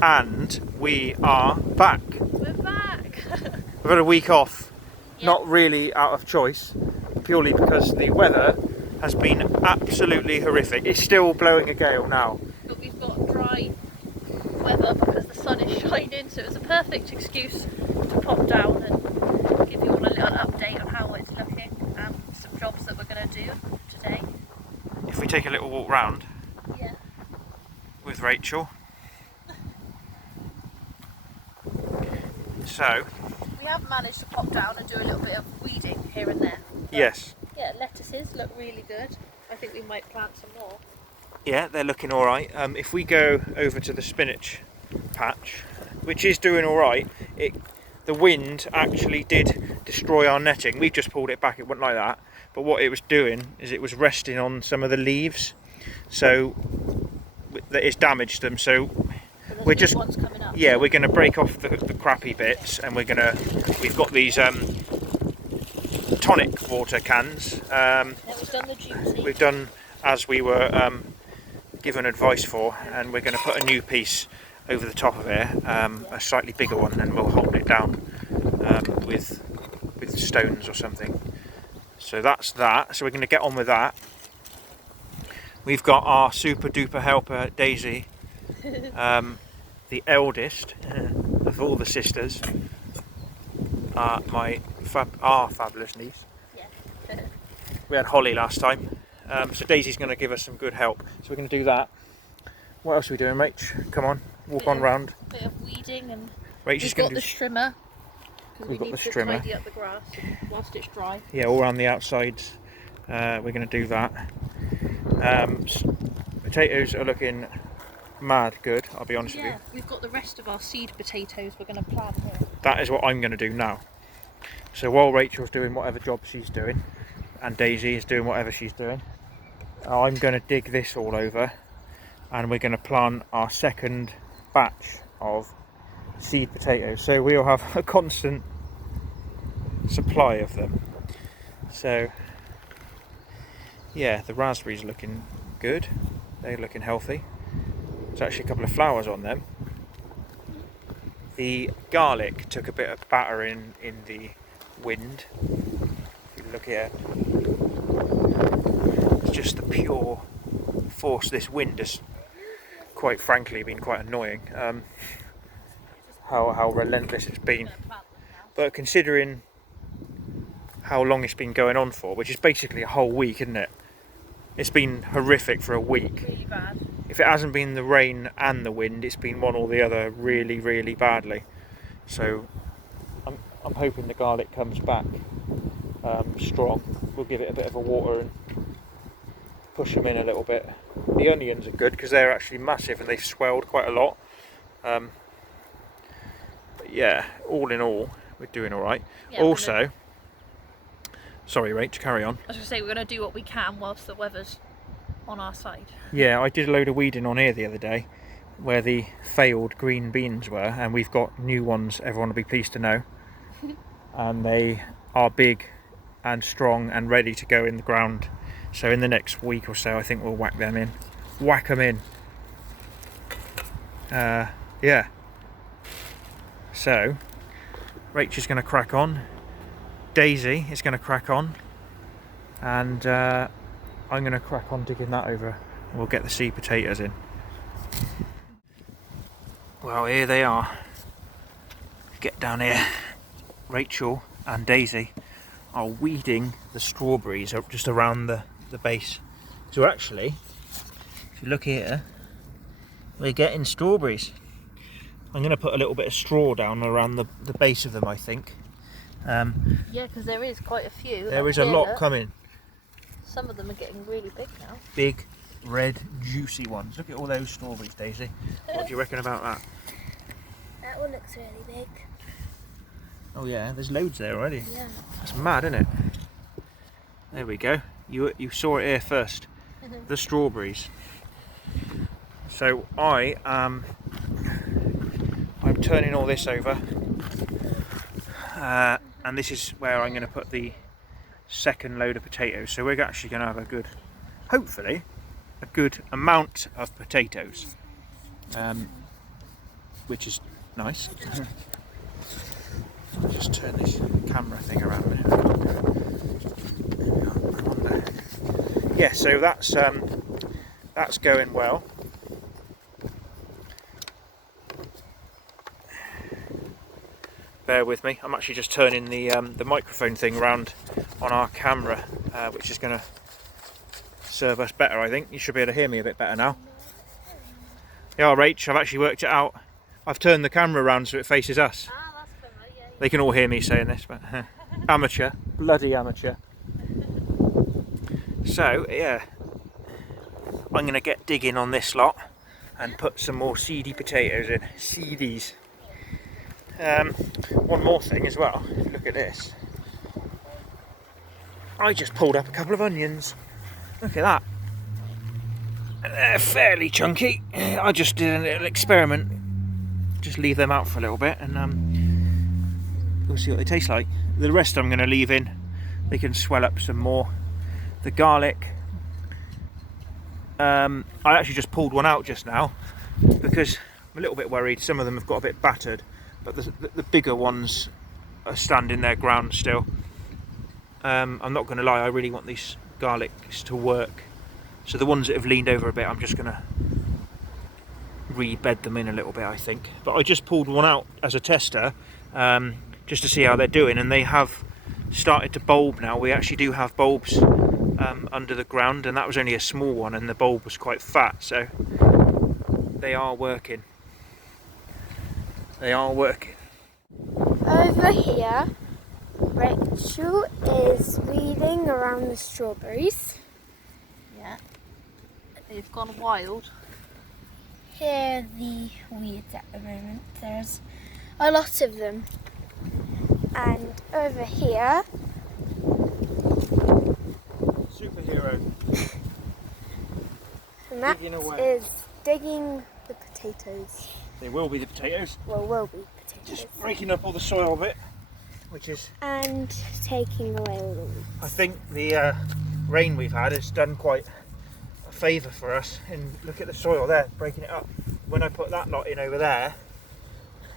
And we are back. We're back. We've had a week off, Yeah. not really out of choice, purely because the weather has been absolutely horrific. It's still blowing a gale now. But we've got dry weather because the sun is shining, so it's a perfect excuse to pop down and give you all a little update on how it's looking and some jobs that we're going to do today. If we take a little walk round Yeah. with Rachel. So, We have managed to pop down and do a little bit of weeding here and there. yes. Yeah, lettuces look really good. I think we might plant some more. Yeah, they're looking alright. If we go over to the spinach patch, which is doing alright, the wind actually did destroy our netting. We've just pulled it back, it wasn't like that. But what it was doing is it was resting on some of the leaves, so that it's damaged them. So we're just, ones coming up. yeah, we're going to break off the crappy bits, and we've got these tonic water cans. Yeah, we've done the duty. We've done as we were given advice for, and we're going to put a new piece over the top of it, a slightly bigger one, and we'll hold it down with stones or something. So that's that. So we're going to get on with that. We've got our super duper helper Daisy, the eldest of all the sisters, our fabulous niece. Yeah. We had Holly last time, so Daisy's going to give us some good help. So we're going to do that. What else are we doing, Rach? Come on, walk on round. Bit of weeding, and Rach is we've going got to the strimmer. We've We got need the to strimmer. tidy up the grass whilst it's dry. Yeah, all around the outsides. We're going to do that. Potatoes are looking mad good, I'll be honest with you. Yeah, we've got the rest of our seed potatoes we're going to plant here. That is what I'm going to do now. So while Rachel's doing whatever job she's doing, and Daisy is doing whatever she's doing, I'm going to dig this all over, and we're going to plant our second batch of seed potatoes. So we'll have a constant supply of them. So yeah, the raspberries are looking good. They're looking healthy. There's actually a couple of flowers on them. The garlic took a bit of battering in the wind. If you look here, it's just the pure force. This wind has, quite frankly, been quite annoying. How relentless it's been. But considering how long it's been going on for, which is basically a whole week, isn't it? It's been horrific for a week. Really bad. If it hasn't been the rain and the wind, it's been one or the other really, really badly. So I'm hoping the garlic comes back strong. We'll give it a bit of a water and push them in a little bit. The onions are good because they're actually massive and they've swelled quite a lot. But yeah, all in all, we're doing all right. Yeah, also, sorry, Rach, carry on. I was going to say, we're going to do what we can whilst the weather's on our side. Yeah, I did a load of weeding on here the other day where the failed green beans were, and we've got new ones, everyone will be pleased to know. And they are big and strong and ready to go in the ground. So in the next week or so, I think we'll whack them in. Whack them in. Yeah. So, Rach is going to crack on. Daisy is going to crack on. And I'm going to crack on digging that over. We'll get the seed potatoes in. Well, here they are. Get down here. Rachel and Daisy are weeding the strawberries up just around the base. So actually, if you look here, we're getting strawberries. I'm going to put a little bit of straw down around the base of them, I think. Yeah, because there is quite a few. There is a lot coming. Some of them are getting really big now. Big, red, juicy ones. Look at all those strawberries, Daisy. What do you reckon about that? That one looks really big. Oh yeah, there's loads there already. Yeah. That's mad, isn't it? There we go. You saw it here first. The strawberries. So I'm turning all this over, and this is where I'm going to put the second load of potatoes. So we're actually going to have hopefully, a good amount of potatoes. which is nice. I'll just turn this camera thing around a minute. There we are. I'm on there. Yeah, so that's going well. Bear with me. I'm actually just turning the microphone thing around on our camera, which is going to serve us better, I think. You should be able to hear me a bit better now. Yeah, Rach, I've actually worked it out. I've turned the camera around so it faces us. Ah, that's clever, yeah. They can all hear me saying this, but amateur, bloody amateur. So, yeah, I'm going to get digging on this lot and put some more seedy potatoes in. Seedies. One more thing as well, if you look at this. I just pulled up a couple of onions. Look at that. They're fairly chunky. I just did a little experiment. Just leave them out for a little bit and we'll see what they taste like. The rest I'm going to leave in. They can swell up some more. The garlic. I actually just pulled one out just now because I'm a little bit worried. Some of them have got a bit battered, but the bigger ones are standing their ground still. I'm not going to lie, I really want these garlics to work. So the ones that have leaned over a bit, I'm just going to rebed them in a little bit, I think. But I just pulled one out as a tester, just to see how they're doing, and they have started to bulb now. We actually do have bulbs under the ground, and that was only a small one, and the bulb was quite fat, so they are working. They are working. Over here, Rachel is weeding around the strawberries. Yeah. They've gone wild. Here are the weeds at the moment. There's a lot of them. And over here, Superhero. and that Digging away. is digging the potatoes. They will be the potatoes. Well, will be potatoes. Just breaking up all the soil a bit, which is, And taking away all the weeds. I think the rain we've had has done quite a favour for us. And look at the soil there, breaking it up. When I put that lot in over there,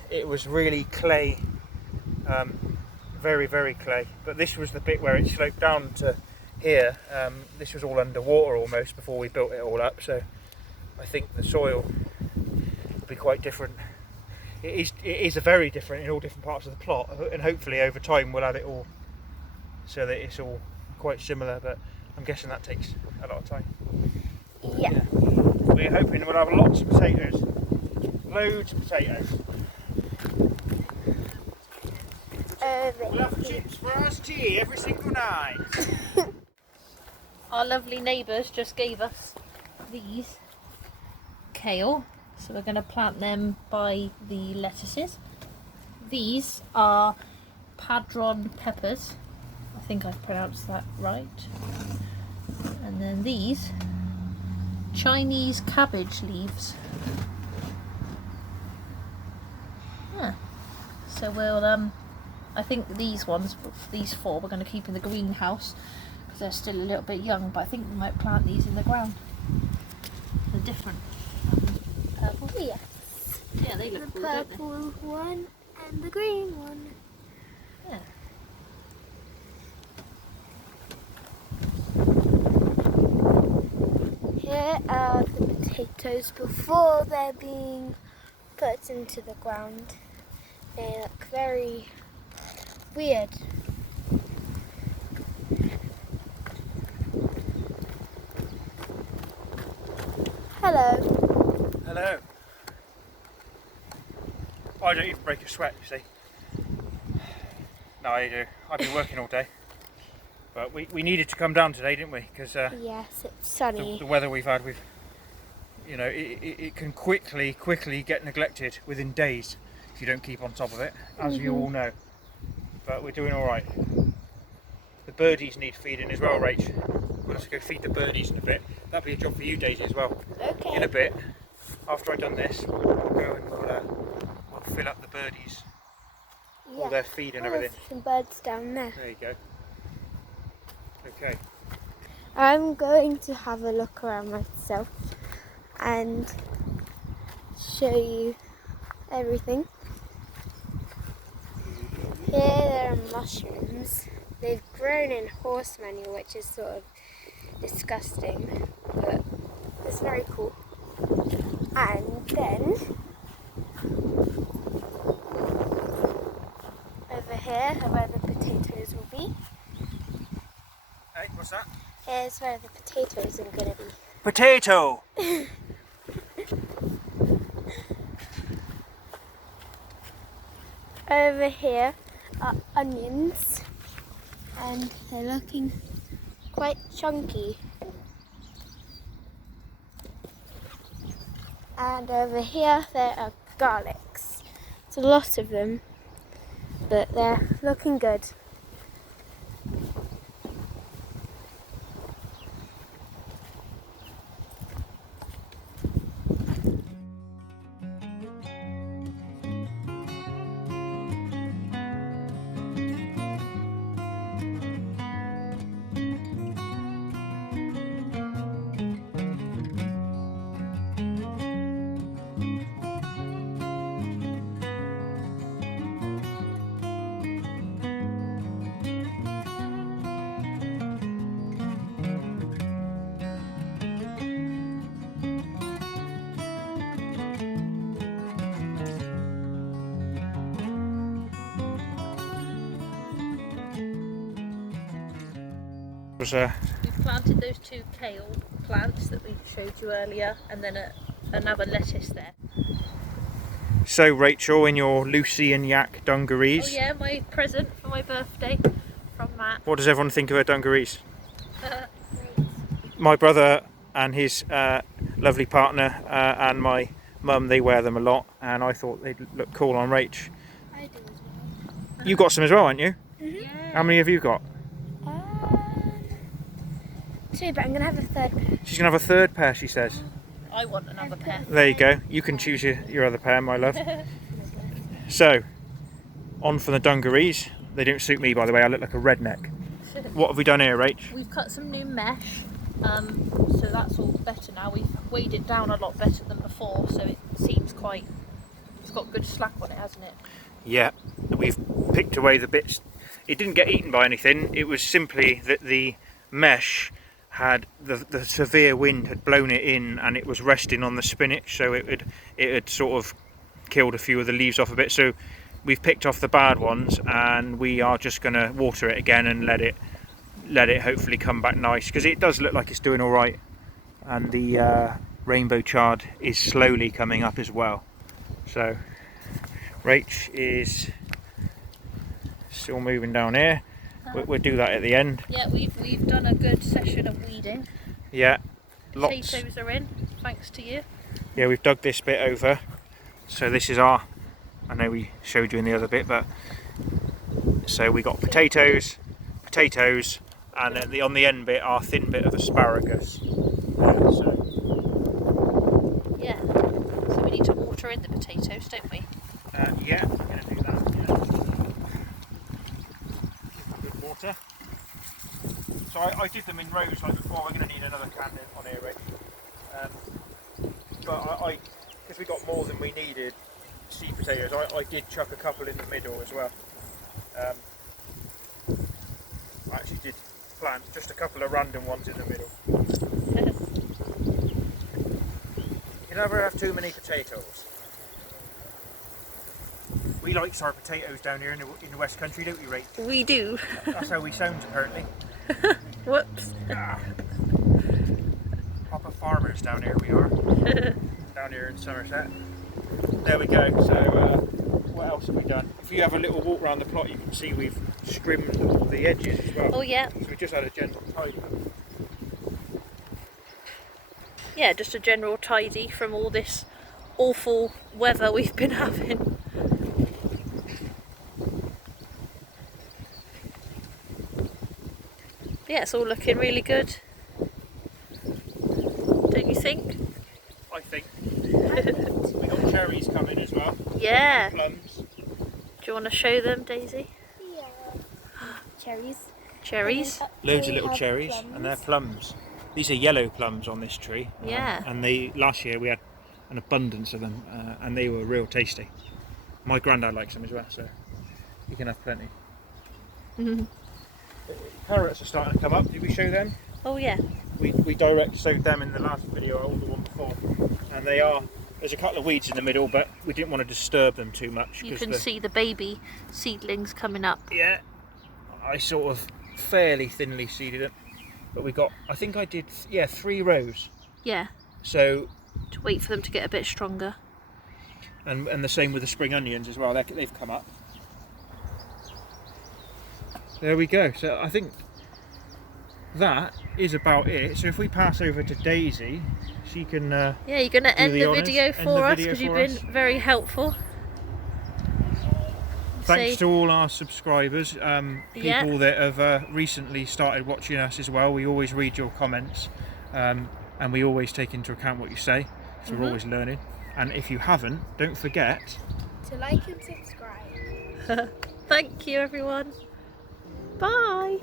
it was really clay, very, very clay. But this was the bit where it sloped down to here. This was all underwater almost before we built it all up. So I think the soil will be quite different. It is a very different in all different parts of the plot, and hopefully over time we'll have it all so that it's all quite similar, but I'm guessing that takes a lot of time. Yeah. We're hoping we'll have lots of potatoes, loads of potatoes. We'll have chips for us tea every single night. Our lovely neighbours just gave us these kale, so we're going to plant them by the lettuces. These are padron peppers, I think I've pronounced that right. And then these Chinese cabbage leaves. Yeah. So we'll I think these ones, these four, we're going to keep in the greenhouse because they're still a little bit young, but I think we might plant these in the ground. They're different. Purple. Yes. Yeah, they look The cool, don't they? purple one and the green one. Yeah. Here are the potatoes before they're being put into the ground. They look very weird. Hello. Hello. I don't even break a sweat, you see. No, I do. I've been working all day. But we needed to come down today, didn't we? Because Yes, it's sunny. the weather we've had, you know, it can quickly get neglected within days if you don't keep on top of it, as you all know. But we're doing all right. The birdies need feeding as well, Rach. We'll have to go feed the birdies in a bit. That'll be a job for you, Daisy, as well. Okay. In a bit, after I've done this, we'll go and we'll fill up the birdies, all their feed and everything. There's some birds down there. There you go. Okay. I'm going to have a look around myself and show you everything. Here there are mushrooms. They've grown in horse manure, which is sort of disgusting, but it's very cool. And then over here are where the potatoes will be. Hey, what's that? Here's where the potatoes are going to be. Potato! Over here are onions, and they're looking quite chunky. And over here there are garlics. There's a lot of them, but they're looking good. We've planted those 2 kale plants that we showed you earlier, and then another lettuce there. So Rachel, in your Lucy and Yak dungarees, Oh yeah, my present for my birthday from Matt. what does everyone think of her dungarees? My brother and his lovely partner and my mum, they wear them a lot, and I thought they'd look cool on Rach. I do as well. You got some as well, haven't you? Yeah. How many have you got? 2, but I'm going to have a third pair. She's going to have a third pair, she says. I want another pair. There you go. You can choose your other pair, my love. So, on for the dungarees. They don't suit me, by the way. I look like a redneck. What have we done here, Rach? We've cut some new mesh, so that's all better now. We've weighed it down a lot better than before, so it seems quite... It's got good slack on it, hasn't it? Yeah, we've picked away the bits. It didn't get eaten by anything. It was simply that the mesh had the severe wind had blown it in, and it was resting on the spinach, so it had sort of killed a few of the leaves off a bit. So we've picked off the bad ones, and we are just going to water it again and let it hopefully come back nice, because it does look like it's doing all right, and the rainbow chard is slowly coming up as well. So Rach is still moving down here. We'll do that at the end. Yeah, we've done a good session of weeding. Yeah, lots. Potatoes are in, thanks to you. Yeah, we've dug this bit over. So this is our, I know we showed you in the other bit, but so we got potatoes, and at on the end bit, our thin bit of asparagus. Yeah, so we need to water in the potatoes, don't we? Yeah, we're going to do that. Yeah. Good water. So I did them in rows like before. We're going to need another can on here, Rick. But I because we got more than we needed seed potatoes, I did chuck a couple in the middle as well. I actually did plant just a couple of random ones in the middle. You never have too many potatoes. We like our potatoes down here in the West Country, don't we, Rach? We do. That's how we sound, apparently. Whoops. Proper farmers down here we are. Down here in Somerset. There we go. So what else have we done? If you have a little walk around the plot, you can see we've trimmed all the edges as well. Oh yeah. So we just had a gentle tidy up. Yeah, just a general tidy from all this awful weather we've been having. Yeah, it's all looking really good. Don't you think? I think. We got cherries coming as well. Yeah. Plums. Do you want to show them, Daisy? Yeah. Cherries. Cherries? Loads of We little have cherries, and they're plums. These are yellow plums on this tree. Yeah. And last year we had an abundance of them, and they were real tasty. My granddad likes them as well, so you can have plenty. Carrots are starting to come up. Did we show them? Oh yeah. We direct sowed them in the last video, or the one before, and they are. There's a couple of weeds in the middle, but we didn't want to disturb them too much. You can see the baby seedlings coming up. Yeah, I sort of fairly thinly seeded it, but we got. I think I did 3 rows. Yeah. So to wait for them to get a bit stronger. And the same with the spring onions as well. They've come up. There we go. So I think that is about it. So if we pass over to Daisy, she can. Yeah, you're going to end the video for us because you've been very helpful. Thanks to all our subscribers, people that have recently started watching us as well. We always read your comments, and we always take into account what you say. So we're always learning. And if you haven't, don't forget to like and subscribe. Thank you, everyone. Bye.